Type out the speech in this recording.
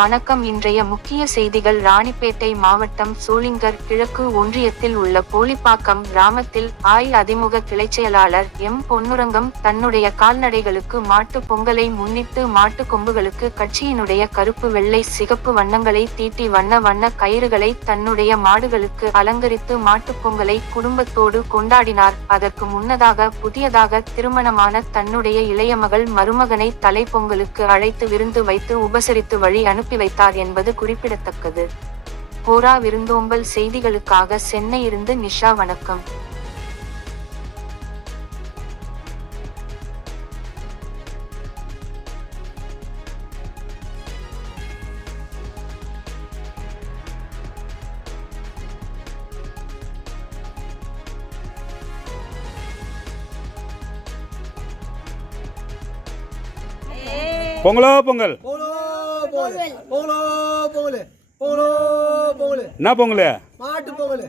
வணக்கம். இன்றைய முக்கிய செய்திகள். ராணிப்பேட்டை மாவட்டம் சோளிங்கர் கிழக்கு ஒன்றியத்தில் உள்ள போலிப்பாக்கம் கிராமத்தில் அதிமுக கிளைச்செயலாளர் எம். பொன்னுரங்கம் தன்னுடைய கால்நடைகளுக்கு மாட்டு பொங்கலை முன்னிட்டு மாட்டு கொம்புகளுக்கு கட்சியினுடைய கருப்பு வெள்ளை சிகப்பு வண்ணங்களை தீட்டி வண்ண வண்ண கயிறுகளை தன்னுடைய மாடுகளுக்கு அலங்கரித்து மாட்டுப் பொங்கலை குடும்பத்தோடு கொண்டாடினார். அதற்கு முன்னதாக புதியதாக திருமணமான தன்னுடைய இளைய மகள் மருமகனை தலைப்பொங்கலுக்கு அழைத்து விருந்து வைத்து உபசரித்து வழி அனுப்பி வைத்தார் என்பது குறிப்பிடத்தக்கது. போரா விருந்தோம்பல் செய்திகளுக்காக சென்னை இருந்து நிஷா. வணக்கம். பொங்கலோ பொங்கல் என்ன பொங்கல்? மாட்டு பொங்கல்.